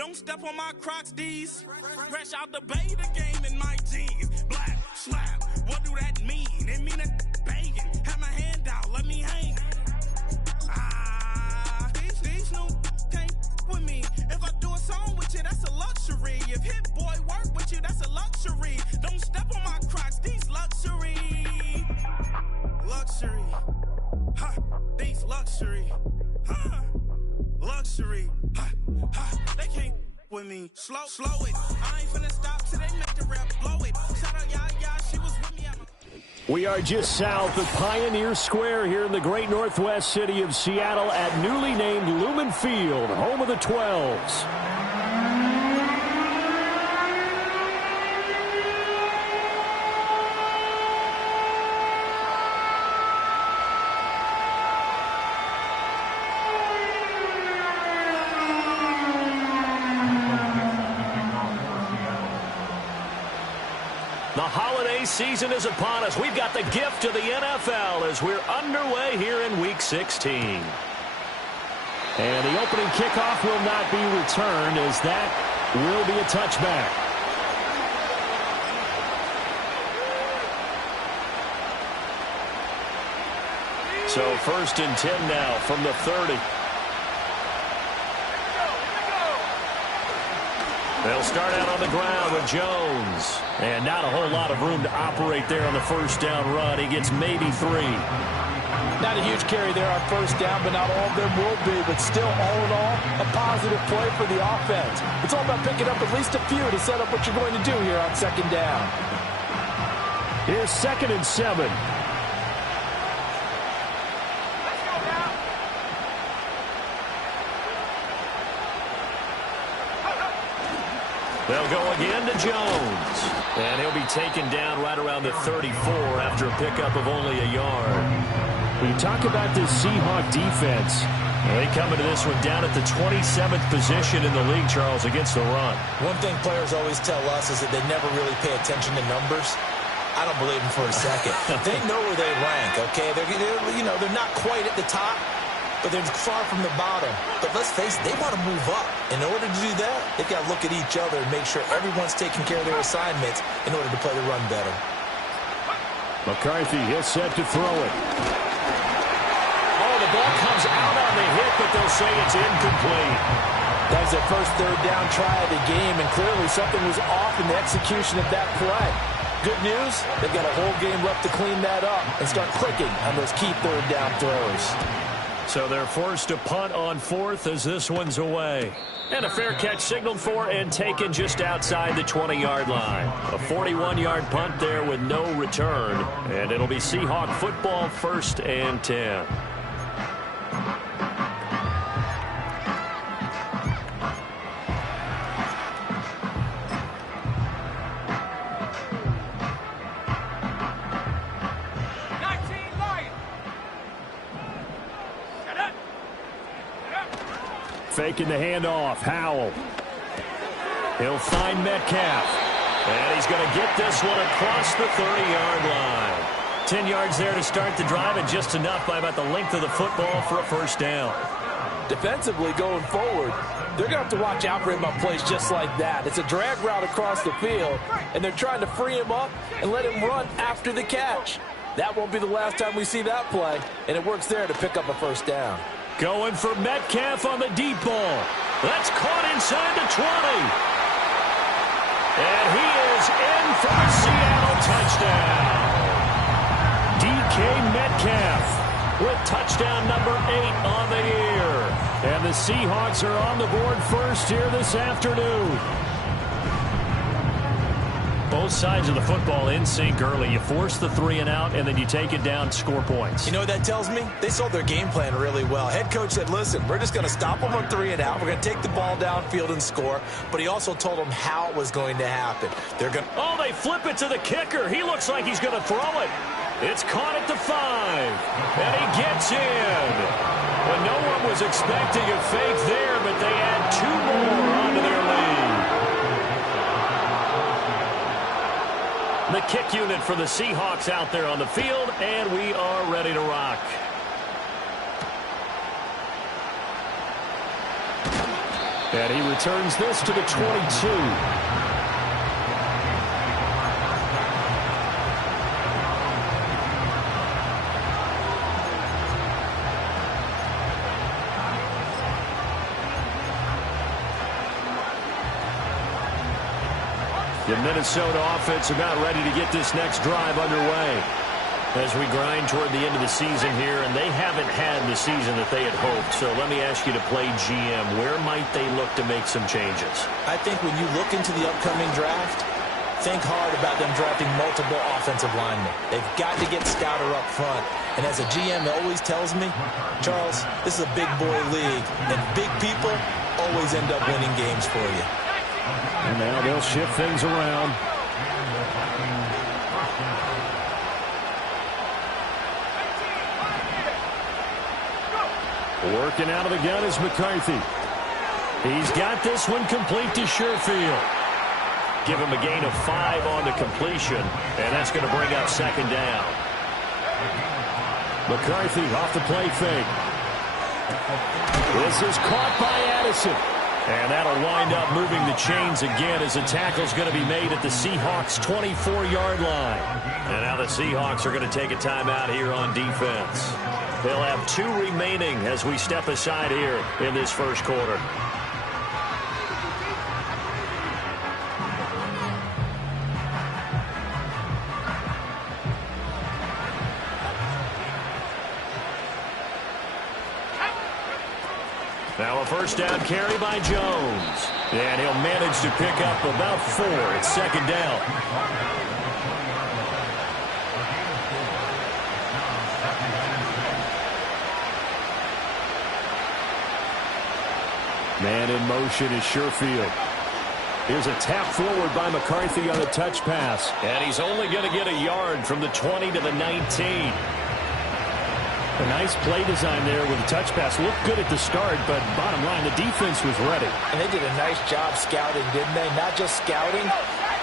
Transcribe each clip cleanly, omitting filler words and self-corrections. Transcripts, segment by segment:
Don't step on my Crocs, D's. Fresh out the bay, the game in my jeans. Black, slap, what do that mean? It mean a banging. Have my hand out, let me hang. These new can't with me. If I do a song with you, that's a luxury. If Hit Boy work with you, that's a luxury. Don't step on my Crocs, these luxury. Luxury. Ha, these luxury. Ha, luxury. Ha, ha, they can't with me. Slow it. I ain't finna stop till they make the rap blow it. Shout out, yeah, she was with me. We are just south of Pioneer Square here in the great northwest city of Seattle at newly named Lumen Field, home of the 12s. The holiday season is upon us. We've got the gift of the NFL as we're underway here in Week 16. And the opening kickoff will not be returned as that will be a touchback. So 1st and 10 now from the 30. They'll start out on the ground with Jones. And not a whole lot of room to operate there on the first down run. He gets maybe 3. Not a huge carry there on first down, but not all of them will be. But still, all in all, a positive play for the offense. It's all about picking up at least a few to set up what you're going to do here on second down. Here's 2nd and 7. They'll go again to Jones. And he'll be taken down right around the 34 after a pickup of only a yard. When you talk about this Seahawk defense, they come into this one down at the 27th position in the league, Charles, against the run. One thing players always tell us is that they never really pay attention to numbers. I don't believe them for a second. They know where they rank, okay? They're not quite at the top, but they're far from the bottom. But let's face it, they want to move up. In order to do that, they've got to look at each other and make sure everyone's taking care of their assignments in order to play the run better. McCarthy, he'll set to throw it. Oh, the ball comes out on the hit, but they'll say it's incomplete. That was their first third down try of the game, and clearly something was off in the execution of that play. Good news, they've got a whole game left to clean that up and start clicking on those key third down throws. So they're forced to punt on 4th as this one's away. And a fair catch signaled for and taken just outside the 20-yard line. A 41-yard punt there with no return. And it'll be Seahawk football 1st and 10. Faking the handoff. Howell. He'll find Metcalf. And he's going to get this one across the 30-yard line. 10 yards there to start the drive, and just enough by about the length of the football for a first down. Defensively going forward, they're going to have to watch out for him on plays just like that. It's a drag route across the field, and they're trying to free him up and let him run after the catch. That won't be the last time we see that play, and it works there to pick up a first down. Going for Metcalf on the deep ball. That's caught inside the 20. And he is in for the Seattle touchdown. DK Metcalf with touchdown number 8 on the year. And the Seahawks are on the board first here this afternoon. Both sides of the football in sync early. You force the 3 and out, and then you take it down, score points. You know what that tells me? They sold their game plan really well. Head coach said, listen, we're just going to stop them on 3 and out. We're going to take the ball downfield and score. But he also told them how it was going to happen. They're going. Oh, they flip it to the kicker. He looks like he's going to throw it. It's caught at the 5. And he gets in. Well, no one was expecting a fake there, but they add 2 more onto their lead. The kick unit for the Seahawks out there on the field, and we are ready to rock. And he returns this to the 22. The Minnesota offense about ready to get this next drive underway as we grind toward the end of the season here, and they haven't had the season that they had hoped. So let me ask you to play GM. Where might they look to make some changes? I think when you look into the upcoming draft, think hard about them drafting multiple offensive linemen. They've got to get Scouter up front. And as a GM always tells me, Charles, this is a big boy league, and big people always end up winning games for you. And now they'll shift things around. Working out of the gun is McCarthy. He's got this one complete to Sherfield. Give him a gain of 5 on the completion, and that's going to bring up second down. McCarthy off the play fake. This is caught by Addison. And that'll wind up moving the chains again as the tackle's going to be made at the Seahawks' 24-yard line. And now the Seahawks are going to take a timeout here on defense. They'll have 2 remaining as we step aside here in this first quarter. Now a first down carry by Jones. And he'll manage to pick up about 4. It's second down. Man in motion is Sherfield. Here's a tap forward by McCarthy on the touch pass. And he's only going to get a yard from the 20 to the 19. A nice play design there with the touch pass. Looked good at the start, but bottom line, the defense was ready. And they did a nice job scouting, didn't they? Not just scouting,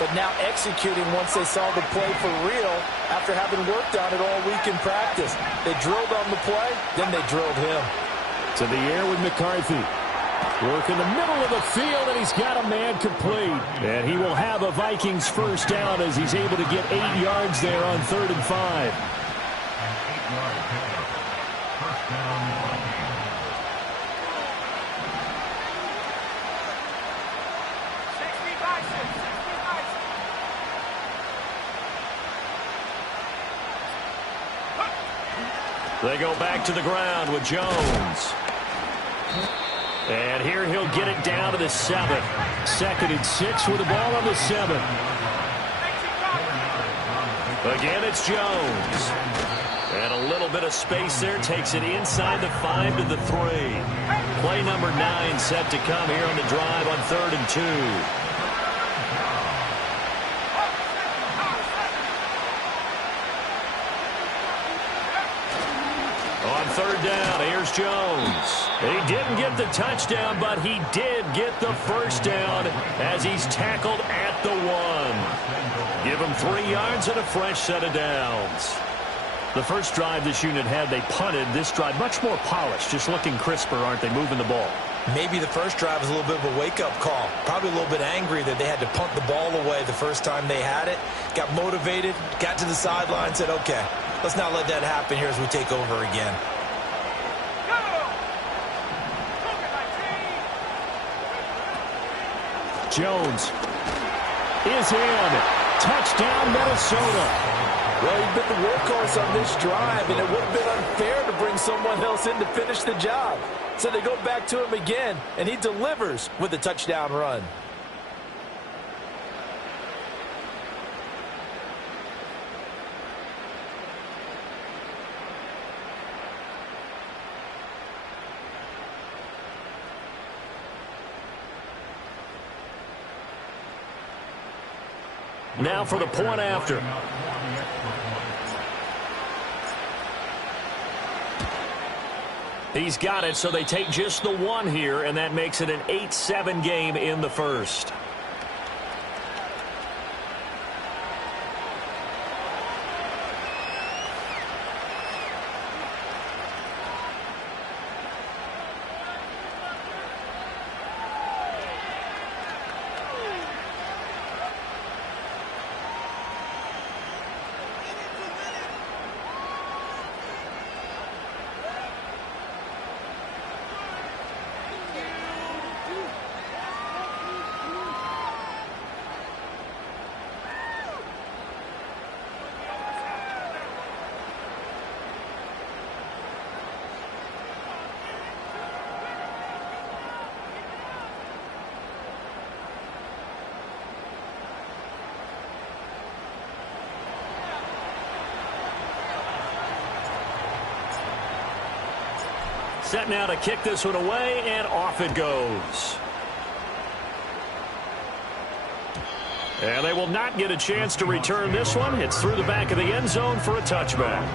but now executing once they saw the play for real after having worked on it all week in practice. They drilled on the play, then they drilled him. To the air with McCarthy. Work in the middle of the field, and he's got a man complete. And he will have a Vikings first down as he's able to get 8 yards there on 3rd and 5. They go back to the ground with Jones. And here he'll get it down to the 7. 2nd and 6 with the ball on the 7. Again, it's Jones. And a little bit of space there. Takes it inside the 5 to the 3. Play number 9 set to come here on the drive on 3rd and 2. On 3rd down, here's Jones. He didn't get the touchdown, but he did get the first down as he's tackled at the 1. Give him 3 yards and a fresh set of downs. The first drive this unit had, they punted. This drive, much more polished, just looking crisper, aren't they, moving the ball? Maybe the first drive was a little bit of a wake-up call. Probably a little bit angry that they had to punt the ball away the first time they had it. Got motivated, got to the sideline, said, okay, let's not let that happen here as we take over again. Jones is in. Touchdown, Minnesota. Well, he's been the workhorse on this drive, and it would have been unfair to bring someone else in to finish the job. So they go back to him again, and he delivers with a touchdown run. Now for the point after. He's got it, so they take just the 1 here, and that makes it an 8-7 game in the first. Set now to kick this one away, and off it goes. And they will not get a chance to return this one. It's through the back of the end zone for a touchback.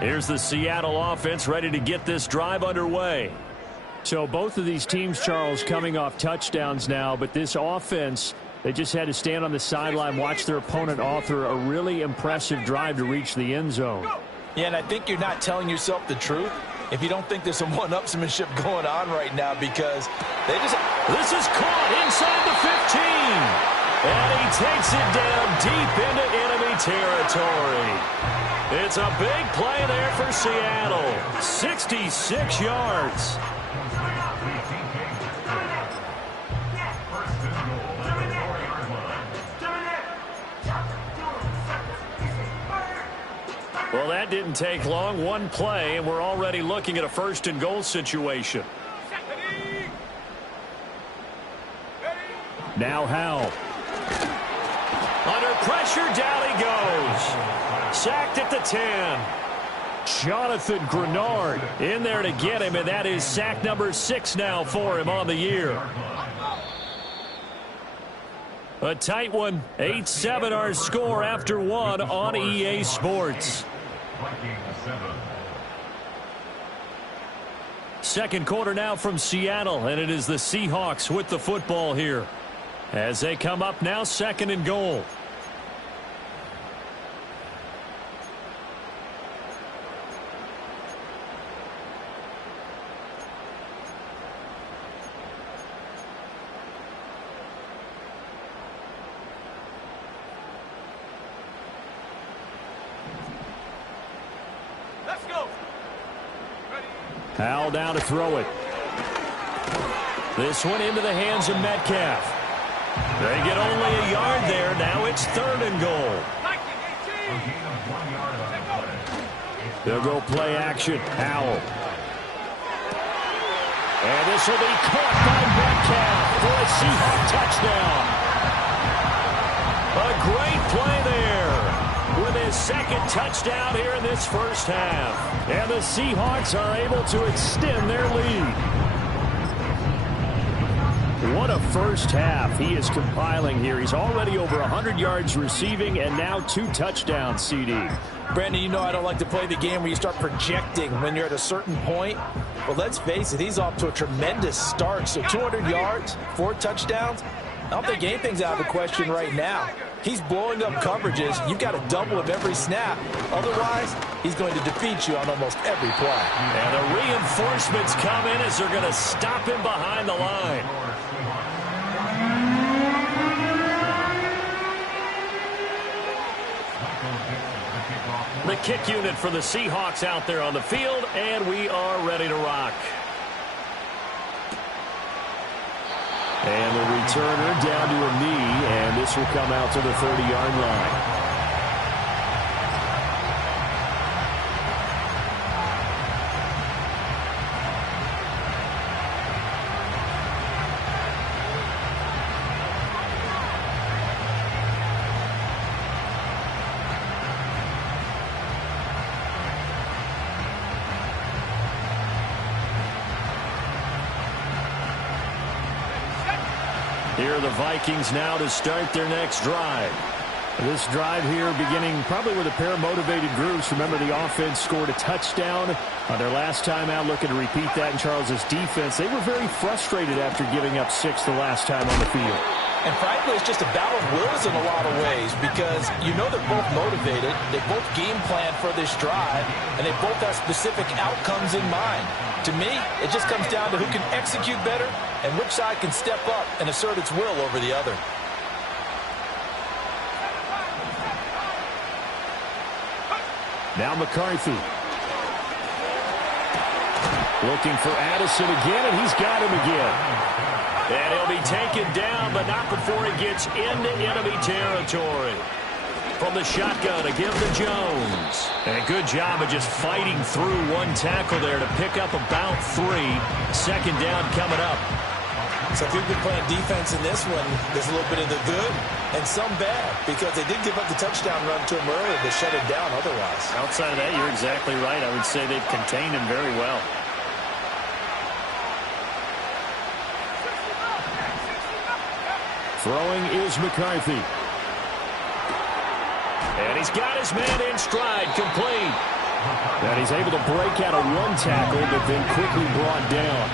Here's the Seattle offense ready to get this drive underway. So both of these teams, Charles, coming off touchdowns now, but this offense, they just had to stand on the sideline, watch their opponent author a really impressive drive to reach the end zone. Yeah, and I think you're not telling yourself the truth if you don't think there's some one-upsmanship going on right now, because they just... This is caught inside the 15. And he takes it down deep into enemy territory. It's a big play there for Seattle. 66 yards. Well, that didn't take long. One play, and we're already looking at a first-and-goal situation. Now Howell. Under pressure, down he goes. Sacked at the 10. Jonathan Grenard in there to get him, and that is sack number 6 now for him on the year. A tight one. 8-7 our score after one on EA Sports. Second quarter now from Seattle, and it is the Seahawks with the football here as they come up now, second and goal. Let's go. Howell down to throw it. This one into the hands of Metcalf. They get only a yard there. Now it's third and goal. They'll go play action. Howell. And this will be caught by Metcalf for a Seahawk touchdown. A great play there with his second touchdown here in this first half. And the Seahawks are able to extend their lead. What a first half he is compiling here. He's already over 100 yards receiving and now 2 touchdowns, CD. Brandon, you know I don't like to play the game where you start projecting when you're at a certain point. But let's face it, he's off to a tremendous start. So 200 yards, 4 touchdowns. I don't think anything's out of the question right now. He's blowing up coverages. You've got to double him every snap. Otherwise, he's going to defeat you on almost every play. And the reinforcements come in as they're going to stop him behind the line. The kick unit for the Seahawks out there on the field, and we are ready to rock. And the returner down to a knee, and this will come out to the 30-yard line. Here are the Vikings now to start their next drive. This drive here beginning probably with a pair of motivated groups. Remember, the offense scored a touchdown on their last time out, looking to repeat that in Charles's defense. They were very frustrated after giving up 6 the last time on the field. And frankly, it's just a battle of wills in a lot of ways because you know they're both motivated, they both game plan for this drive, and they both have specific outcomes in mind. To me, it just comes down to who can execute better and which side can step up and assert its will over the other. Now McCarthy. Looking for Addison again, and he's got him again. And he'll be taken down, but not before he gets into enemy territory. From the shotgun, a give to Jones. And a good job of just fighting through one tackle there to pick up about 3. Second down coming up. So if you've been playing defense in this one, there's a little bit of the good and some bad because they did give up the touchdown run to him earlier, but shut it down otherwise. Outside of that, you're exactly right. I would say they've contained him very well. Throwing is McCarthy. And he's got his man in stride, complete. And he's able to break out of one tackle, but then quickly brought down.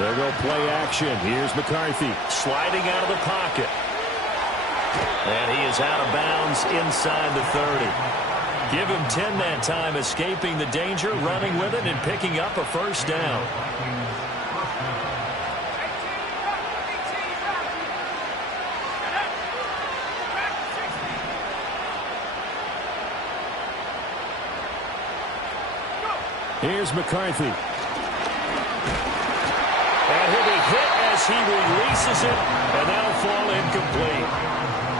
There go play action. Here's McCarthy sliding out of the pocket. And he is out of bounds inside the 30. Give him 10 that time, escaping the danger, running with it, and picking up a first down. Here's McCarthy. And he'll be hit as he releases it, and that'll fall incomplete.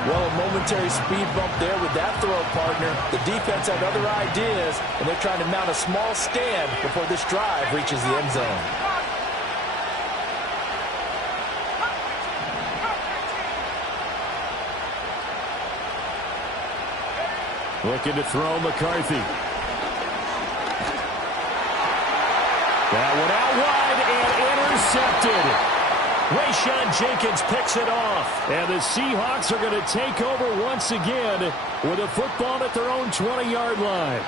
Well, a momentary speed bump there with that throw, partner. The defense had other ideas, and they're trying to mount a small stand before this drive reaches the end zone. Looking to throw McCarthy. That one out wide and intercepted. Rayshawn Jenkins picks it off. And the Seahawks are going to take over once again with a football at their own 20-yard line.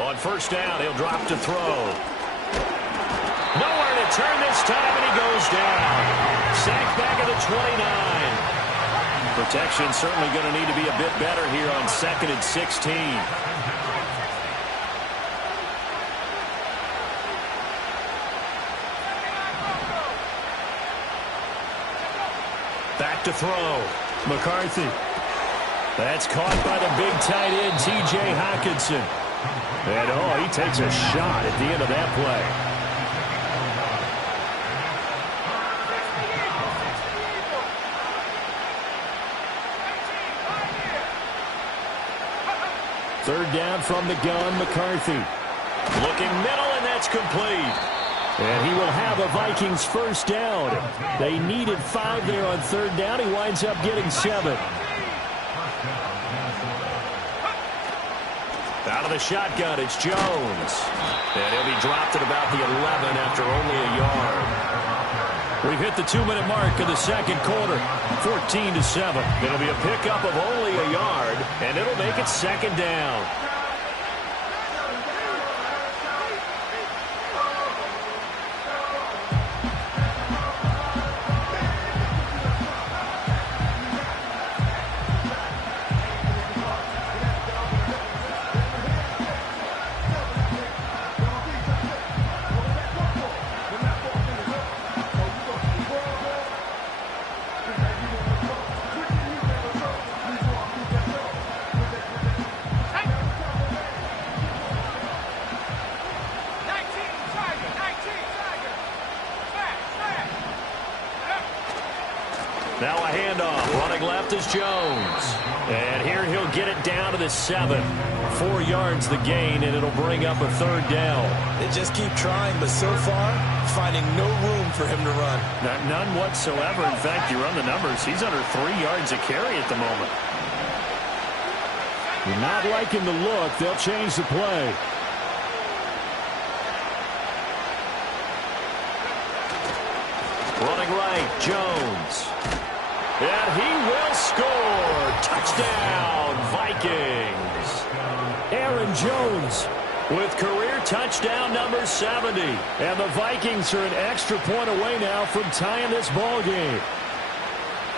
On first down, he'll drop to throw. Nowhere to turn this time, and he goes down. Sacked back at the 29. Protection certainly going to need to be a bit better here on 2nd and 16. Back to throw. McCarthy. That's caught by the big tight end, T.J. Hockenson. And, he takes a shot at the end of that play. Third down from the gun, McCarthy. Looking middle, and that's complete. And he will have a Vikings first down. They needed 5 there on third down. He winds up getting 7. Out of the shotgun, it's Jones. And he'll be dropped at about the 11 after only a yard. We've hit the 2-minute mark of the second quarter, 14-7. It'll be a pickup of only a yard, and it'll make it second down. Now a handoff. Running left is Jones. And here he'll get it down to the 7. 4 yards the gain, and it'll bring up a 3rd down. They just keep trying, but so far, finding no room for him to run. None whatsoever. In fact, you run the numbers. He's under 3 yards a carry at the moment. You're not liking the look. They'll change the play. Running right, Jones. And he will score. Touchdown, Vikings. Aaron Jones With career touchdown number 70. And the Vikings are an extra point away now from tying this ball game.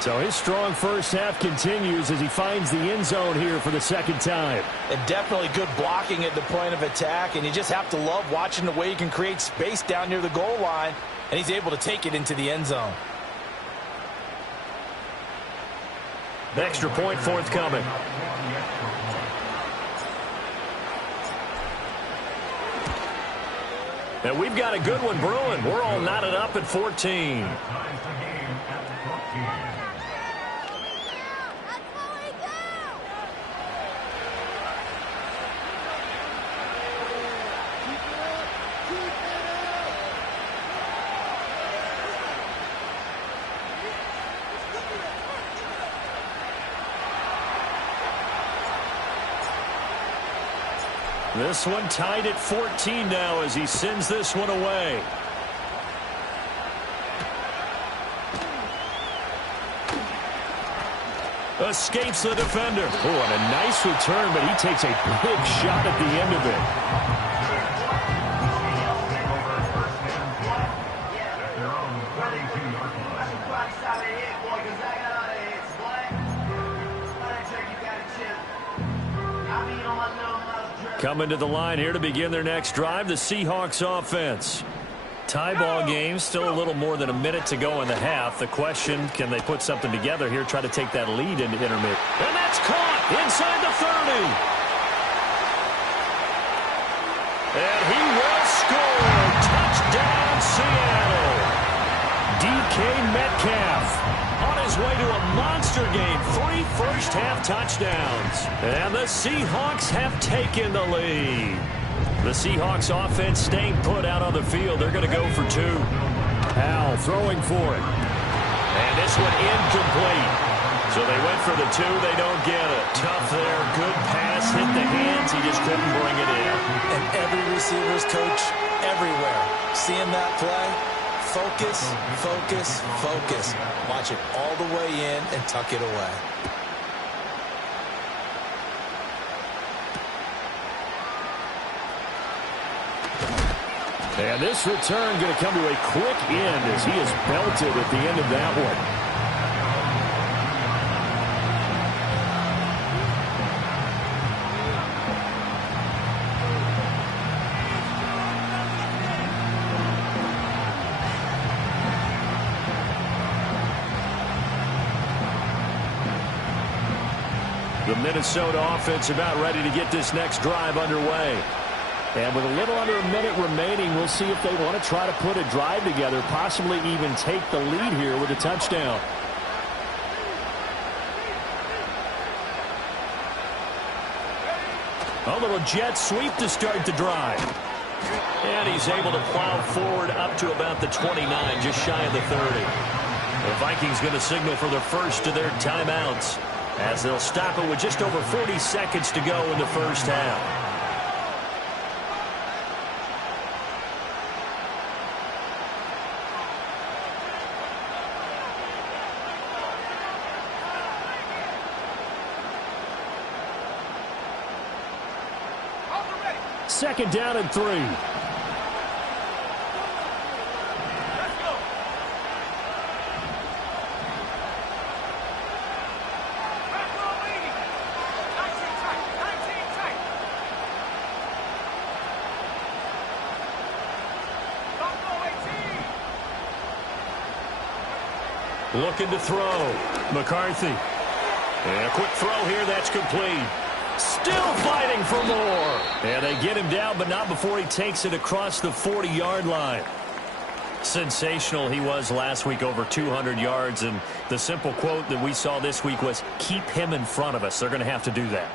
So his strong first half continues as he finds the end zone here for the 2nd time. And definitely good blocking at the point of attack, and you just have to love watching the way he can create space down near the goal line, and he's able to take it into the end zone. Extra point forthcoming. And we've got a good one brewing. We're all knotted up at 14. This one tied at 14 now as he sends this one away. Escapes the defender. Oh, and a nice return, but he takes a big shot at the end of it. Coming to the line here to begin their next drive, the Seahawks offense. Tie ball game, still a little more than a minute to go in the half. The question, can they put something together here, try to take that lead into intermediate? And that's caught inside the 30. And he will score. Touchdown, Seattle. DK Metcalf on his way to a monster game. 3 first-half touchdowns. And the Seahawks have taken the lead. The Seahawks offense staying put out on the field. They're going to go for 2. Al throwing for it. And this one incomplete. So they went for the 2. They don't get it. Tough there. Good pass. Hit the hands. He just couldn't bring it in. And every receiver's coach everywhere. Seeing that play, focus, focus, focus. Watch it all the way in and tuck it away. And this return going to come to a quick end as he is belted at the end of that one. The Minnesota offense about ready to get this next drive underway. And with a little under a minute remaining, we'll see if they want to try to put a drive together, possibly even take the lead here with a touchdown. A little jet sweep to start the drive. And he's able to plow forward up to about the 29, just shy of the 30. The Vikings going to signal for the first of their timeouts as they'll stop it with just over 40 seconds to go in the first half. Second down and 3. Looking to throw. McCarthy. And a quick throw here, that's complete. Still fighting for more. And they get him down, but not before he takes it across the 40-yard line. Sensational he was last week, over 200 yards, and The simple quote that we saw this week was, keep him in front of us. They're going to have to do that.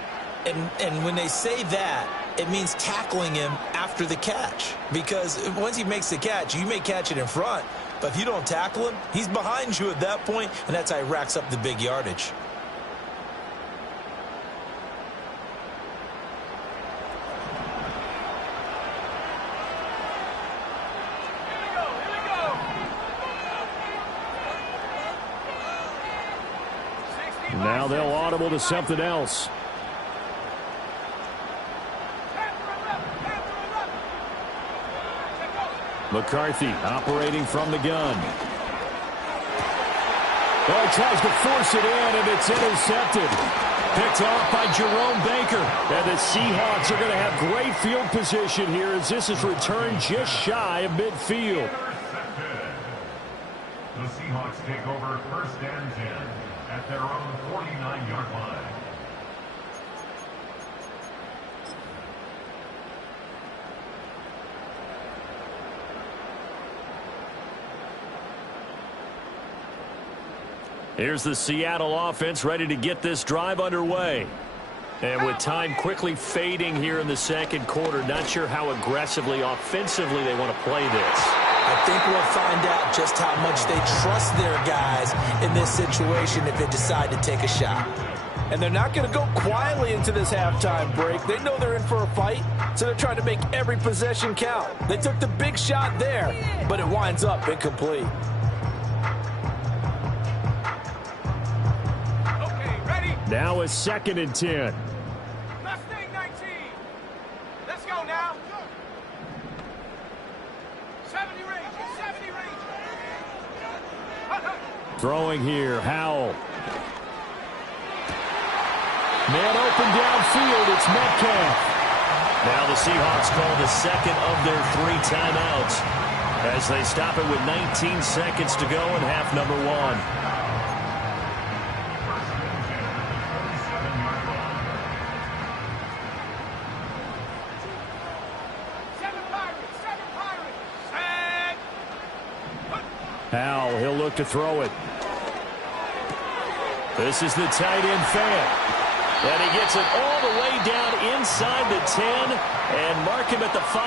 And when they say that, it means tackling him after the catch. Because once he makes the catch, you may catch it in front. But if you don't tackle him, he's behind you at that point, and that's how he racks up the big yardage. Now they'll audible to something else. McCarthy operating from the gun. Oh, he tries to force it in, and it's intercepted. Picked off by Jerome Baker. And the Seahawks are going to have great field position here as this is returned just shy of midfield. The Seahawks take over 1st and 10 at their own 49-yard line. Here's the Seattle offense ready to get this drive underway. And with time quickly fading here in the second quarter, not sure how aggressively, offensively they want to play this. I think we'll find out just how much they trust their guys in this situation if they decide to take a shot. And they're not going to go quietly into this halftime break. They know they're in for a fight, so they're trying to make every possession count. They took the big shot there, but it winds up incomplete. Now a 2nd and 10. Mustang 19. Let's go now. 70 range. 70 range. Throwing here, Howell. Man open downfield, it's Metcalf. Now the Seahawks call the second of their 3 timeouts as they stop it with 19 seconds to go in half number 1. Howell, he'll look to throw it. This is the tight end fan. And he gets it all the way down inside the 10 and mark him at the 5.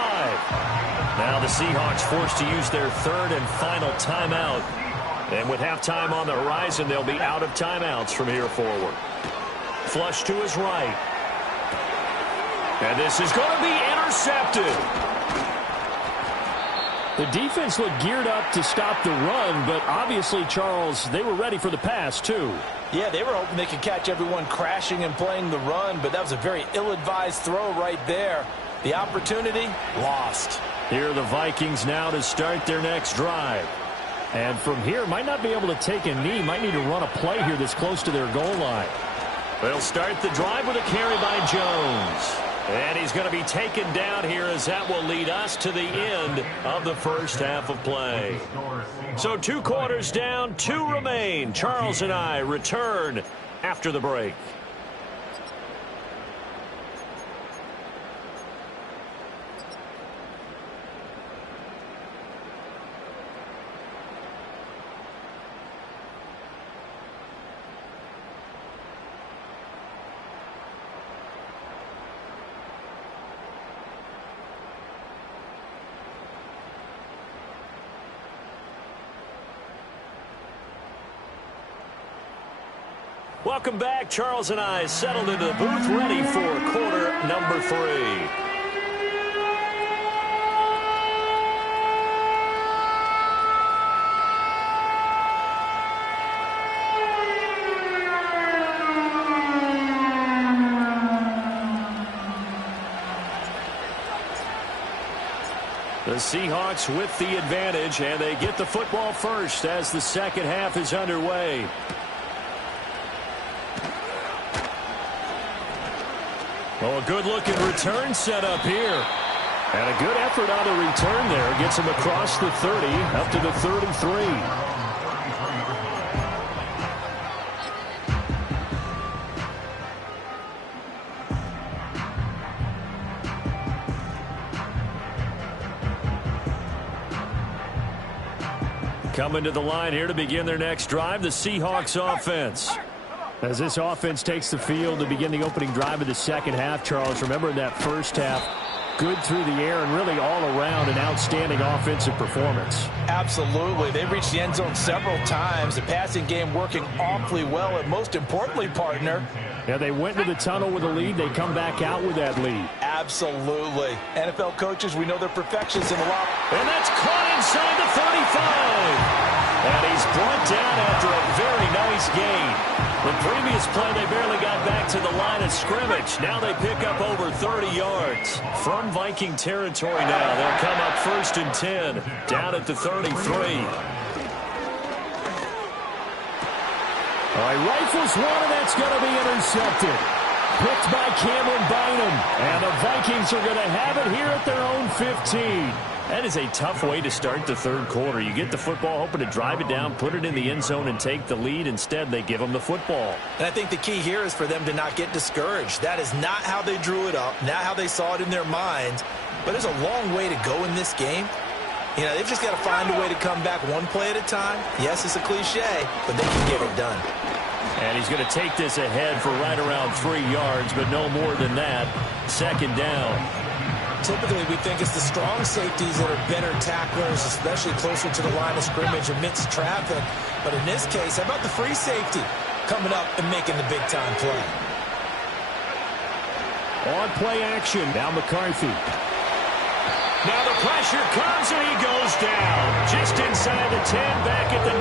Now the Seahawks forced to use their 3rd and final timeout. And with halftime on the horizon, they'll be out of timeouts from here forward. Flush to his right. And this is going to be intercepted. The defense looked geared up to stop the run, but obviously, Charles, they were ready for the pass, too. Yeah, they were hoping they could catch everyone crashing and playing the run, but that was a very ill-advised throw right there. The opportunity, lost. Here are the Vikings now to start their next drive. And from here, might not be able to take a knee, might need to run a play here that's close to their goal line. They'll start the drive with a carry by Jones. And he's going to be taken down here as that will lead us to the end of the first half of play. So 2 quarters down, 2 remain. Charles and I return after the break. Welcome back. Charles and I settled into the booth, ready for quarter number 3. The Seahawks with the advantage, and they get the football first as the second half is underway. Oh, a good-looking return set up here. And a good effort on the return there. Gets him across the 30, up to the 33. Coming to the line here to begin their next drive, the Seahawks offense. As this offense takes the field to begin the opening drive of the second half, Charles, remember in that first half, good through the air and really all around an outstanding offensive performance. Absolutely. They reached the end zone several times. The passing game working awfully well, and most importantly, partner, yeah, they went to the tunnel with a lead. They come back out with that lead. Absolutely. NFL coaches, we know they're perfectionists in the lock. And that's caught inside the 35. And he's brought down after a very nice gain. The previous play, they barely got back to the line of scrimmage. Now they pick up over 30 yards. From Viking territory now, they'll come up 1st and 10, down at the 33. All right, rifles one, and that's going to be intercepted. Picked by Cameron Bynum. And the Vikings are going to have it here at their own 15. That is a tough way to start the third quarter. You get the football, hoping to drive it down, put it in the end zone, and take the lead. Instead, they give them the football. And I think the key here is for them to not get discouraged. That is not how they drew it up, not how they saw it in their minds. But there's a long way to go in this game. You know, they've just got to find a way to come back one play at a time. Yes, it's a cliche, but they can get it done. And he's going to take this ahead for right around 3 yards, but no more than that. 2nd down. Typically, we think it's the strong safeties that are better tacklers, especially closer to the line of scrimmage amidst traffic. But in this case, how about the free safety coming up and making the big-time play? On play action, now McCarthy. Now the pressure comes, and he goes down. Just inside the 10, back at the 9.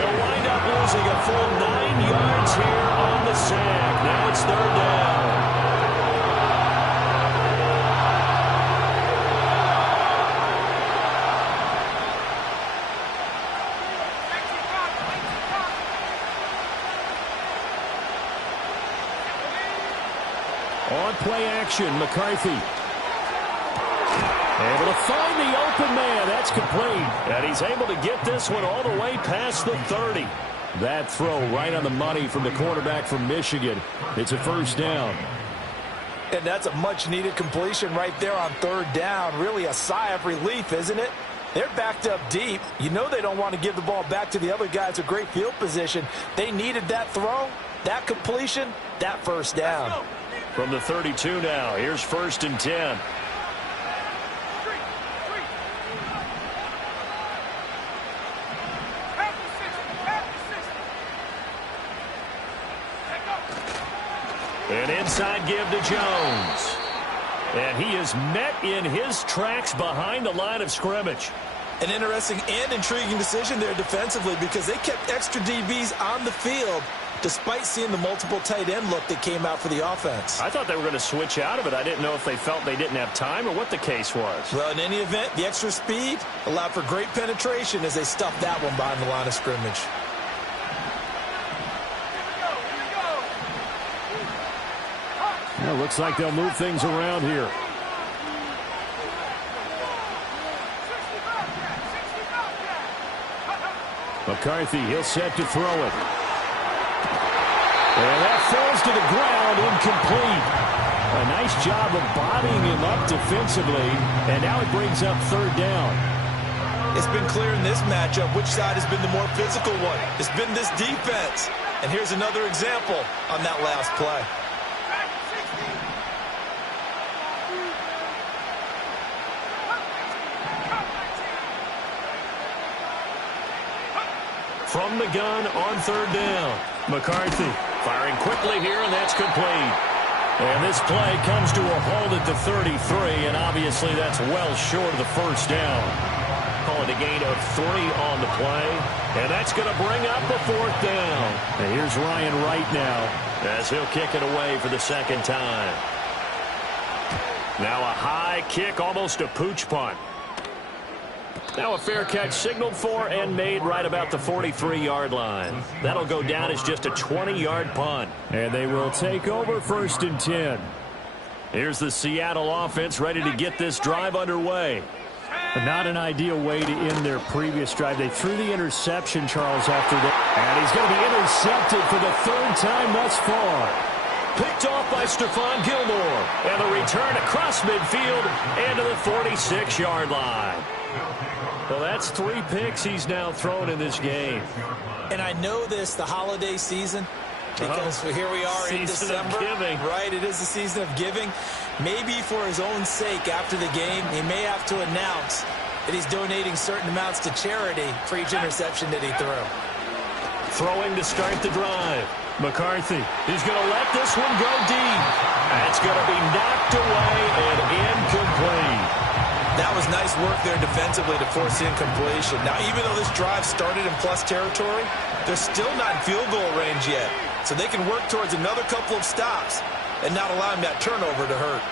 They'll wind up losing a full 9 yards here on the sack. Now it's 3rd down. On play action, McCarthy. Able to find the open man. That's complete. And he's able to get this one all the way past the 30. That throw right on the money from the quarterback from Michigan. It's a 1st down. And that's a much-needed completion right there on 3rd down. Really a sigh of relief, isn't it? They're backed up deep. You know they don't want to give the ball back to the other guys. A great field position. They needed that throw, that completion, that 1st down. From the 32 now, here's 1st and 10. An inside give to Jones. And he is met in his tracks behind the line of scrimmage. An interesting and intriguing decision there defensively because they kept extra DBs on the field despite seeing the multiple tight end look that came out for the offense. I thought they were going to switch out of it. I didn't know if they felt they didn't have time or what the case was. Well, in any event, the extra speed allowed for great penetration as they stuffed that one behind the line of scrimmage. Well, looks like they'll move things around here. McCarthy, he'll set to throw it. And that falls to the ground, incomplete. A nice job of bodying him up defensively, and now it brings up 3rd down. It's been clear in this matchup which side has been the more physical one. It's been this defense. And here's another example on that last play. From the gun on 3rd down. McCarthy firing quickly here, and that's complete. And this play comes to a halt at the 33, and obviously that's well short of the 1st down. Call it a gain of 3 on the play, and that's going to bring up the 4th down. And here's Ryan Wright now, as he'll kick it away for the 2nd time. Now a high kick, almost a pooch punt. Now a fair catch signaled for and made right about the 43-yard line. That'll go down as just a 20-yard punt. And they will take over 1st and 10. Here's the Seattle offense ready to get this drive underway. Not an ideal way to end their previous drive. They threw the interception, Charles, after that. And he's going to be intercepted for the 3rd time thus far. Picked off by Stephon Gilmore. And the return across midfield and to the 46-yard line. Well, that's 3 picks he's now thrown in this game. And I know this, the holiday season, because here we are in December. Right, it is the season of giving. Maybe for his own sake after the game, he may have to announce that he's donating certain amounts to charity for each interception that he threw. Throwing to start the drive. McCarthy, he's going to let this one go deep. That's going to be knocked away and incomplete. That was nice work there defensively to force incompletion. Now, even though this drive started in plus territory, they're still not in field goal range yet. So they can work towards another couple of stops and not allowing that turnover to hurt.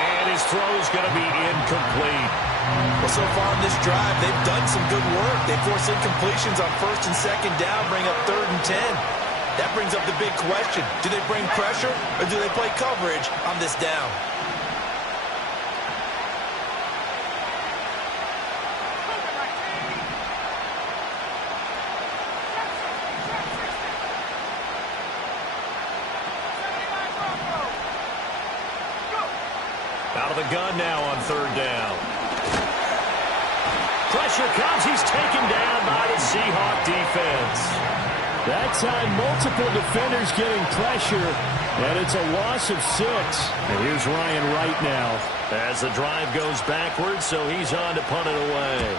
And his throw is going to be incomplete. Well, so far in this drive, they've done some good work. They force incompletions on 1st and 2nd down, bring up 3rd and 10. That brings up the big question. Do they bring pressure or do they play coverage on this down? Out of the gun now on 3rd down. Pressure comes. He's taken down by the Seahawk defense. That time, multiple defenders getting pressure, and it's a loss of 6. And here's Ryan Wright now as the drive goes backwards, so he's on to punt it away.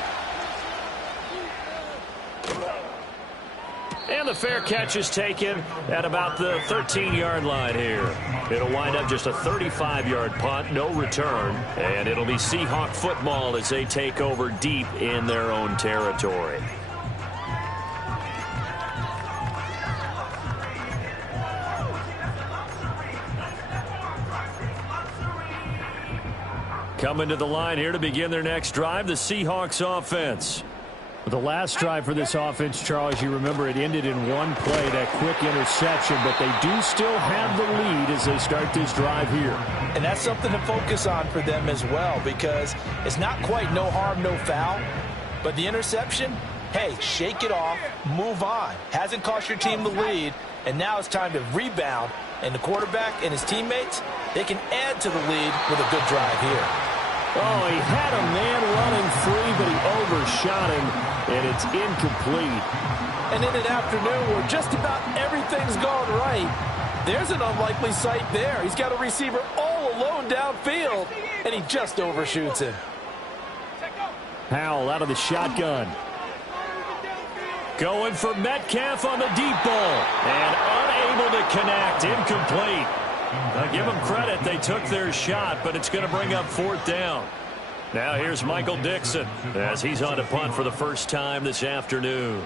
And the fair catch is taken at about the 13-yard line here. It'll wind up just a 35-yard punt, no return, and it'll be Seahawk football as they take over deep in their own territory. Coming to the line here to begin their next drive, the Seahawks offense. The last drive for this offense, Charles, you remember it ended in one play, that quick interception, but they do still have the lead as they start this drive here. And that's something to focus on for them as well, because it's not quite no harm, no foul, but the interception, hey, shake it off, move on. Hasn't cost your team the lead, and now it's time to rebound, and the quarterback and his teammates, they can add to the lead with a good drive here. Oh, he had a man running free, but he overshot him, and it's incomplete. And in an afternoon where just about everything's gone right, there's an unlikely sight there. He's got a receiver all alone downfield, and he just overshoots him. Howell out of the shotgun. Going for Metcalf on the deep ball, and unable to connect, incomplete. Now give them credit, they took their shot, but it's going to bring up 4th down. Now here's Michael Dixon as he's on to punt for the first time this afternoon.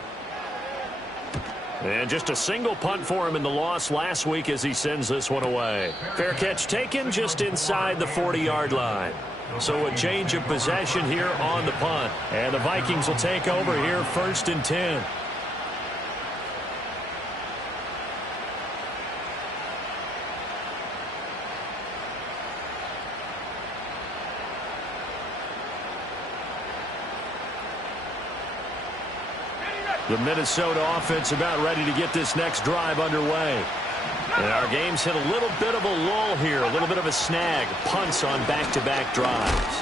And just a single punt for him in the loss last week as he sends this one away. Fair catch taken just inside the 40-yard line. So a change of possession here on the punt. And the Vikings will take over here 1st and 10. The Minnesota offense about ready to get this next drive underway. And our game's hit a little bit of a lull here, a little bit of a snag. Punts on back-to-back drives.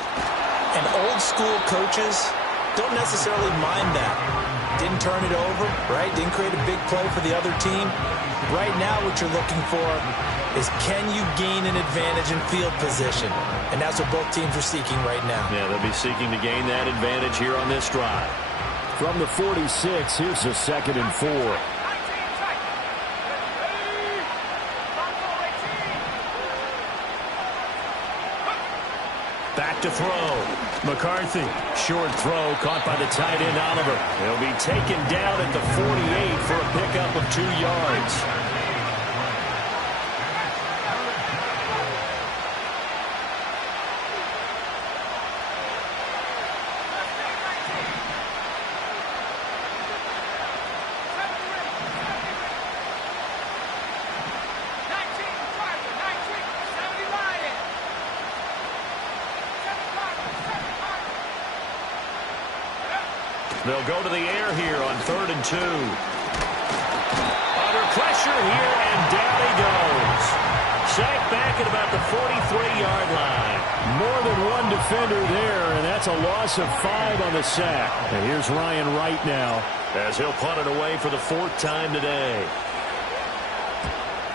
And old-school coaches don't necessarily mind that. Didn't turn it over, right? Didn't create a big play for the other team. Right now what you're looking for is can you gain an advantage in field position? And that's what both teams are seeking right now. Yeah, they'll be seeking to gain that advantage here on this drive. From the 46, here's a 2nd and 4. Back to throw. McCarthy, short throw, caught by the tight end Oliver. He'll be taken down at the 48 for a pickup of 2 yards. They'll go to the air here on 3rd and 2. Under pressure here, and down he goes. Sacked back at about the 43-yard line. More than one defender there, and that's a loss of 5 on the sack. And here's Ryan Wright now, as he'll punt it away for the 4th time today.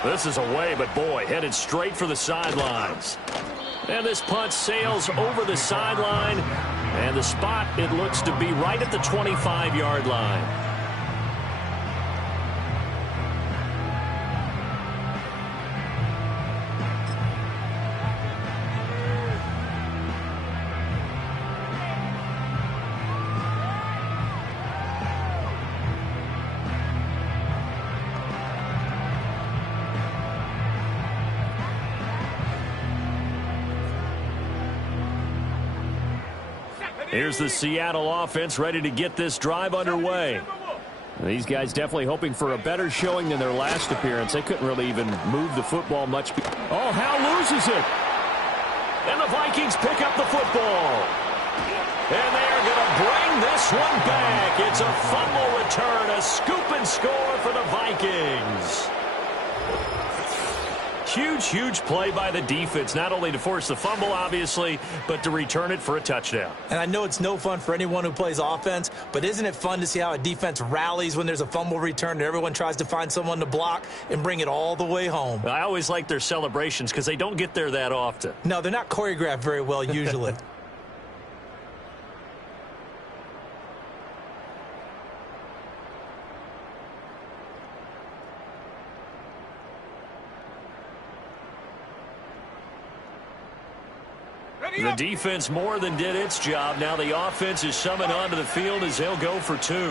This is away, but boy, headed straight for the sidelines. And this punt sails over the sideline, and the spot, it looks to be right at the 25-yard line. Here's the Seattle offense ready to get this drive underway. These guys definitely hoping for a better showing than their last appearance. They couldn't really even move the football much. Oh, Howe loses it. And the Vikings pick up the football. And they are going to bring this one back. It's a fumble return, a scoop and score for the Vikings. Huge, huge play by the defense, not only to force the fumble, obviously, but to return it for a touchdown. And I know it's no fun for anyone who plays offense, but isn't it fun to see how a defense rallies when there's a fumble return and everyone tries to find someone to block and bring it all the way home? I always like their celebrations because they don't get there that often. No, they're not choreographed very well usually. The defense more than did its job. Now the offense is summoned onto the field as they'll go for 2.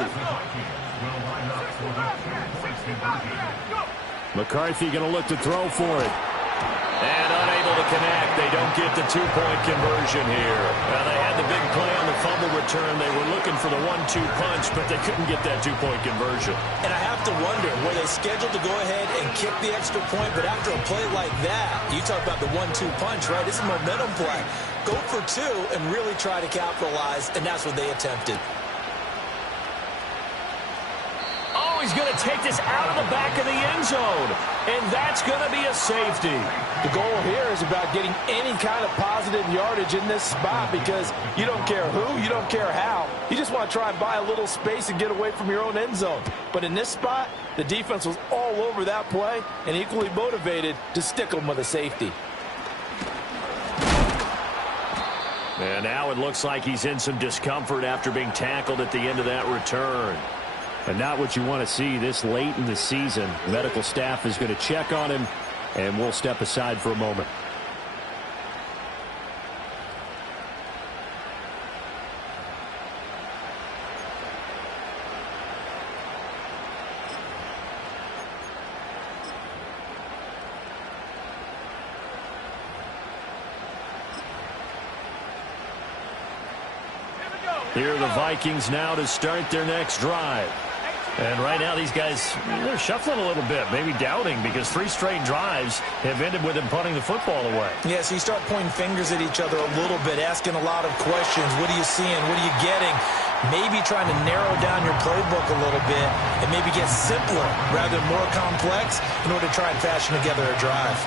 McCarthy going to look to throw for it. And unable to connect. They don't get the 2-point conversion here. Now they had the big play on the fumble return. They were looking for the 1-2 punch, but they couldn't get that 2-point conversion. And I have to wonder, were they scheduled to go ahead and kick the extra point? But after a play like that, you talk about the 1-2 punch, right? It's a momentum play. Go for 2 and really try to capitalize, and that's what they attempted. Oh, he's going to take this out of the back of the end zone. And that's going to be a safety. The goal here is about getting any kind of positive yardage in this spot because you don't care who, you don't care how. You just want to try and buy a little space and get away from your own end zone. But in this spot, the defense was all over that play and equally motivated to stick them with a safety. And now it looks like he's in some discomfort after being tackled at the end of that return. And not what you want to see this late in the season. Medical staff is going to check on him, and we'll step aside for a moment. Here are the Vikings now to start their next drive. And right now these guys, they're shuffling a little bit, maybe doubting, because 3 straight drives have ended with them punting the football away. Yeah, so you start pointing fingers at each other a little bit, asking a lot of questions. What are you seeing? What are you getting? Maybe trying to narrow down your playbook a little bit and maybe get simpler rather than more complex in order to try and fashion together a drive.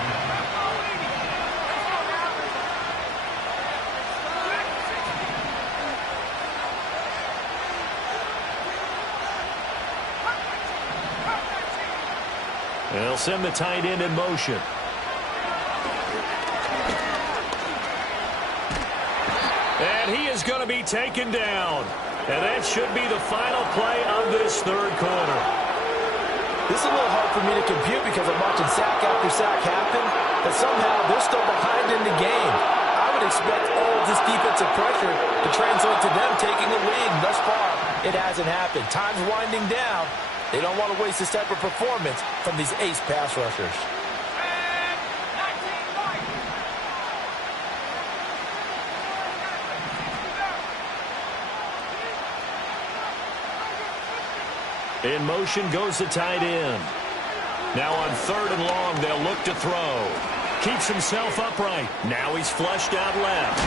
They'll send the tight end in motion. And he is going to be taken down. And that should be the final play of this third quarter. This is a little hard for me to compute because I'm watching sack after sack happen, but somehow they're still behind in the game. I would expect all of this defensive pressure to translate to them taking the lead. Thus far, it hasn't happened. Time's winding down. They don't want to waste this type of performance from these ace pass rushers. In motion goes the tight end. Now on 3rd and long, they'll look to throw. Keeps himself upright. Now he's flushed out left.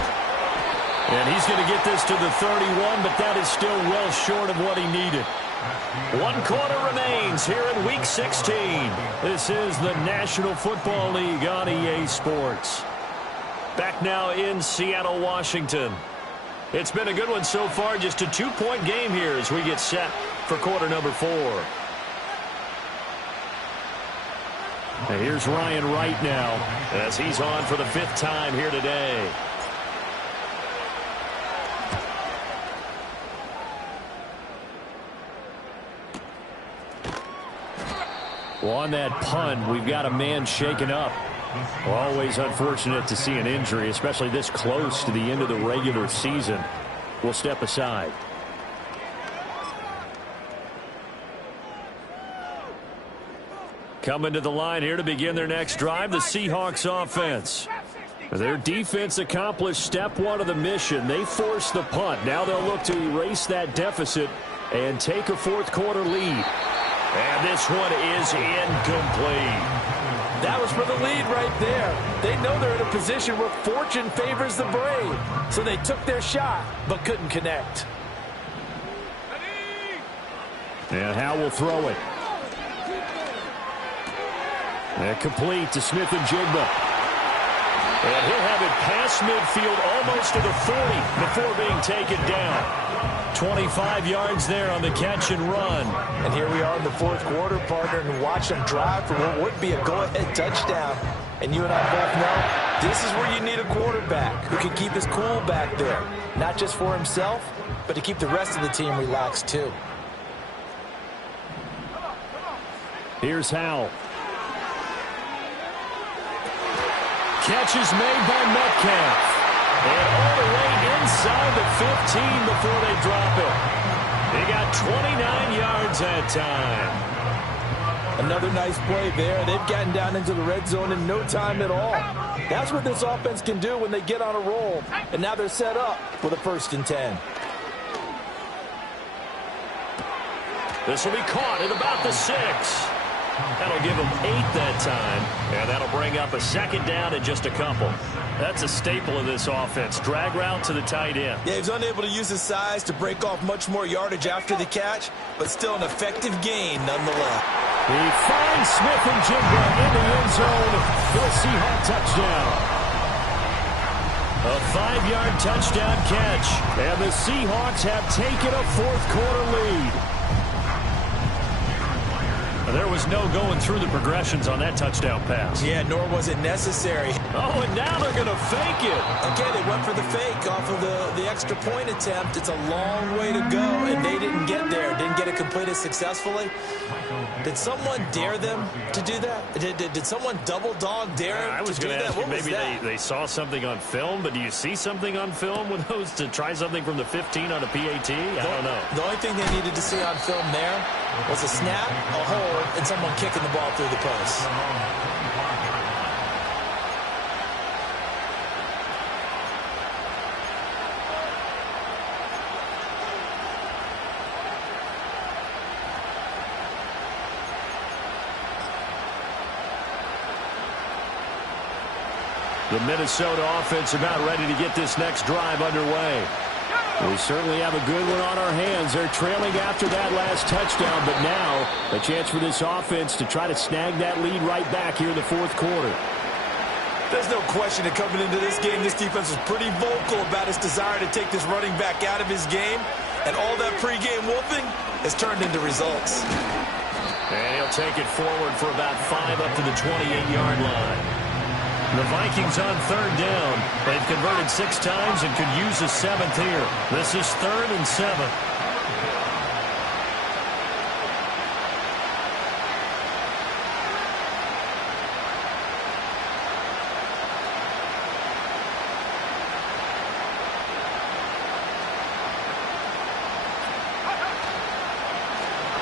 And he's going to get this to the 31, but that is still well short of what he needed. One quarter remains here in Week 16. This is the National Football League on EA Sports. Back now in Seattle, Washington. It's been a good one so far. Just a 2-point game here as we get set for quarter number 4. And here's Ryan Wright now as he's on for the 5th time here today. Well, on that punt, we've got a man shaken up. Always unfortunate to see an injury, especially this close to the end of the regular season. We'll step aside. Coming to the line here to begin their next drive, the Seahawks offense. Their defense accomplished step 1 of the mission. They forced the punt. Now they'll look to erase that deficit and take a 4th quarter lead. And this one is incomplete. That was for the lead right there. They know they're in a position where fortune favors the brave. So they took their shot, but couldn't connect. And Howe will throw it. And complete to Smith and Jigba. And he'll have it past midfield almost to the 40 before being taken down. 25 yards there on the catch and run. And here we are in the 4th quarter, partner, and watch them drive for what would be a go-ahead touchdown. And you and I both know this is where you need a quarterback who can keep his cool back there. Not just for himself, but to keep the rest of the team relaxed too. Here's Howe. Catch is made by Metcalf. And all the way inside the 15 before they drop it. They got 29 yards that time. Another nice play there. They've gotten down into the red zone in no time at all. That's what this offense can do when they get on a roll. And now they're set up for the 1st and 10. This will be caught at about the 6. That'll give them 8 that time, and that'll bring up a 2nd down and just a couple. That's a staple of this offense. Drag route to the tight end. Yeah, he's unable to use his size to break off much more yardage after the catch, but still an effective gain nonetheless. He finds Smith and Jigba in the end zone for a Seahawk touchdown. A 5-yard touchdown catch, and the Seahawks have taken a 4th quarter lead. There was no going through the progressions on that touchdown pass. Yeah, nor was it necessary. Oh, and now they're going to fake it. Okay, they went for the fake off of the extra point attempt. It's a long way to go, and they didn't get there. Didn't get it completed successfully. Did someone dare them to do that? Did someone double dog dare I was to do going to that? ask you, maybe they saw something on film, but do you see something on film with those to try something from the 15 on a PAT? I don't know. The only thing they needed to see on film there was a snap, a hold, and someone kicking the ball through the post. The Minnesota offense about ready to get this next drive underway. We certainly have a good one on our hands. They're trailing after that last touchdown, but now a chance for this offense to try to snag that lead right back here in the 4th quarter. There's no question that coming into this game, this defense was pretty vocal about its desire to take this running back out of his game, and all that pregame whooping has turned into results. And he'll take it forward for about 5 up to the 28-yard line. The Vikings on 3rd down. They've converted 6 times and could use a 7th here. This is 3rd and 7.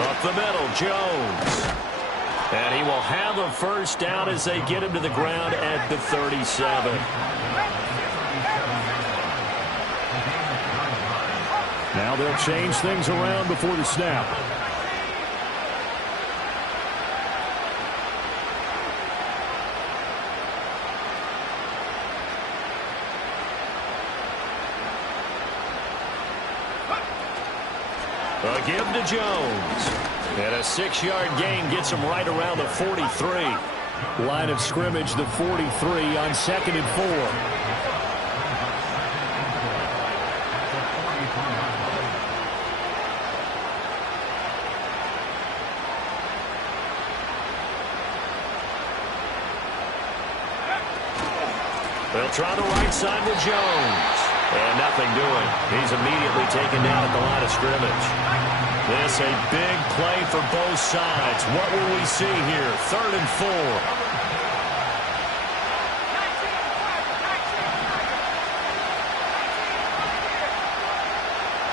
Up the middle, Jones. And he will have a 1st down as they get him to the ground at the 37. Now they'll change things around before the snap. A give to Jones. And a 6-yard gain gets him right around the 43. Line of scrimmage, the 43 on 2nd and 4. They'll try the right side with Jones. And nothing doing. He's immediately taken down at the line of scrimmage. This a big play for both sides. What will we see here? 3rd and 4.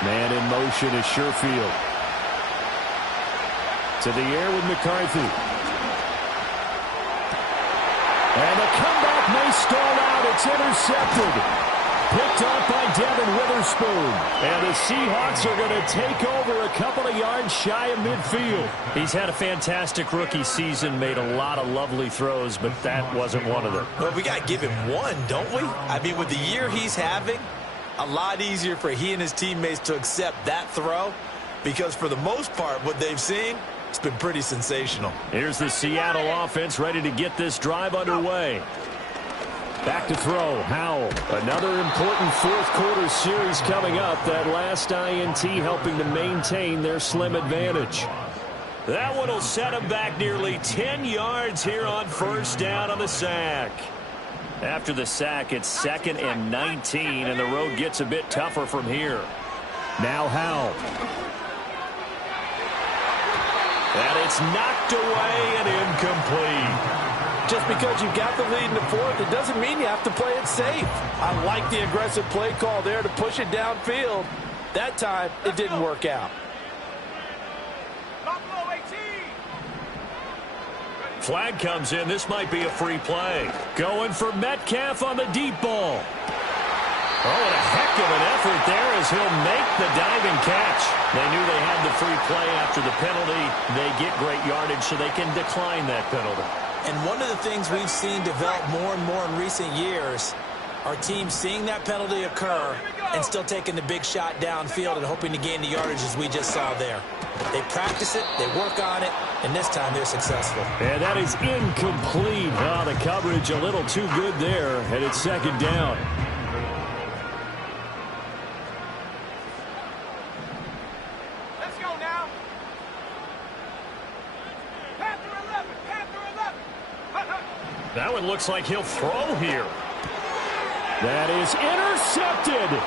Man in motion is Sherfield. To the air with McCarthy. And the comeback may stall out. It's intercepted. Picked up by Devin Witherspoon. And the Seahawks are going to take over a couple of yards shy of midfield. He's had a fantastic rookie season, made a lot of lovely throws, but that wasn't one of them. Well, we got to give him one, don't we? I mean, with the year he's having, a lot easier for he and his teammates to accept that throw, because for the most part, what they've seen, it's been pretty sensational. Here's the Seattle offense ready to get this drive underway. Back to throw, Howell. Another important fourth-quarter series coming up. That last INT helping to maintain their slim advantage. That one will set him back nearly 10 yards here on 1st down on the sack. After the sack, it's 2nd and 19, and the road gets a bit tougher from here. Now Howell. And it's knocked away and incomplete. Just because you've got the lead in the 4th, it doesn't mean you have to play it safe. I like the aggressive play call there to push it downfield. That time, it didn't work out. Flag comes in. This might be a free play. Going for Metcalf on the deep ball. Oh, and a heck of an effort there as he'll make the diving catch. They knew they had the free play after the penalty. They get great yardage so they can decline that penalty. And one of the things we've seen develop more and more in recent years are teams seeing that penalty occur and still taking the big shot downfield and hoping to gain the yardage as we just saw there. They practice it, they work on it, and this time they're successful. And that is incomplete. Oh, the coverage a little too good there, and it's 2nd down. That one looks like he'll throw here. That is intercepted.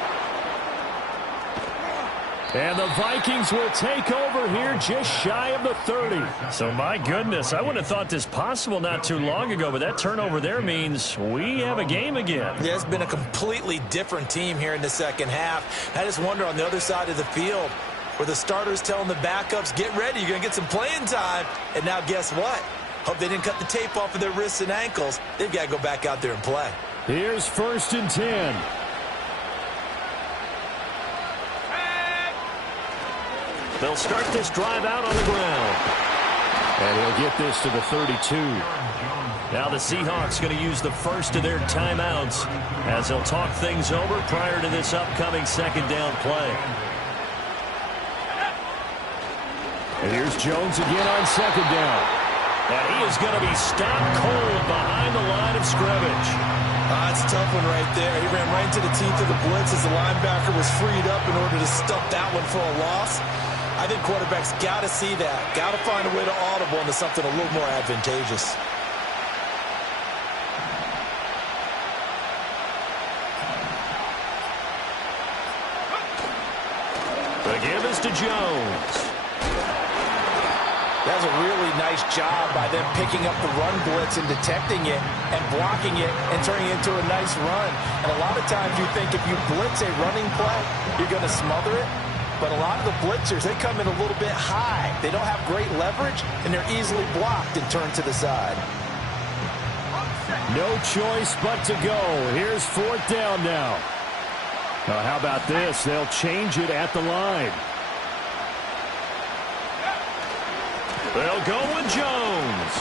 And the Vikings will take over here just shy of the 30. So, my goodness, I wouldn't have thought this possible not too long ago, but that turnover there means we have a game again. Yeah, it's been a completely different team here in the 2nd half. I just wonder on the other side of the field where the starters telling the backups, get ready, you're going to get some playing time. And now guess what? Hope they didn't cut the tape off of their wrists and ankles. They've got to go back out there and play. Here's 1st and 10. They'll start this drive out on the ground. And he'll get this to the 32. Now the Seahawks going to use the first of their timeouts as they'll talk things over prior to this upcoming 2nd down play. And here's Jones again on 2nd down. And he is going to be stopped cold behind the line of scrimmage. That's a tough one right there. He ran right into the teeth of the blitz as the linebacker was freed up in order to stuff that one for a loss. I think quarterbacks got to see that. Got to find a way to audible into something a little more advantageous. The give is to Jones. That was a really nice job by them picking up the run blitz and detecting it and blocking it and turning it into a nice run. And a lot of times you think if you blitz a running play, you're going to smother it. But a lot of the blitzers, they come in a little bit high. They don't have great leverage, and they're easily blocked and turned to the side. No choice but to go. Here's 4th down now. Now, how about this? They'll change it at the line. They'll go with Jones.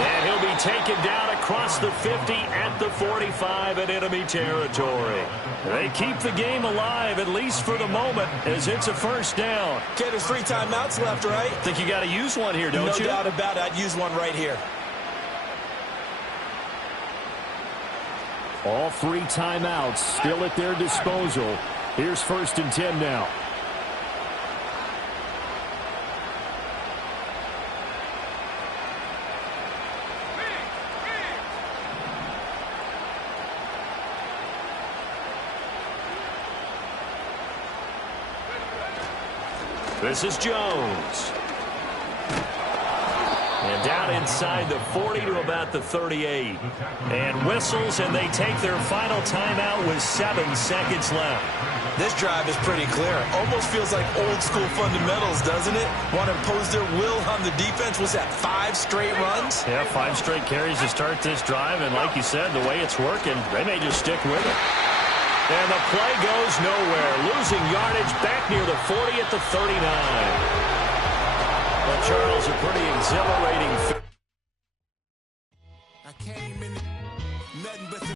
And he'll be taken down a across the 50 at the 45 in enemy territory. They keep the game alive, at least for the moment, as it's a first down. Okay, there's 3 timeouts left, right? Think you got to use one here, don't you? No doubt about it. I'd use one right here. All 3 timeouts still at their disposal. Here's 1st and 10 now. This is Jones. And down inside the 40 to about the 38. And whistles, and they take their final timeout with 7 seconds left. This drive is pretty clear. Almost feels like old school fundamentals, doesn't it? Want to impose their will on the defense. Was that 5 straight runs? Yeah, 5 straight carries to start this drive. And like you said, the way it's working, they may just stick with it. And the play goes nowhere. Losing yardage back near the 40 at the 39. Well, Charles, a pretty exhilarating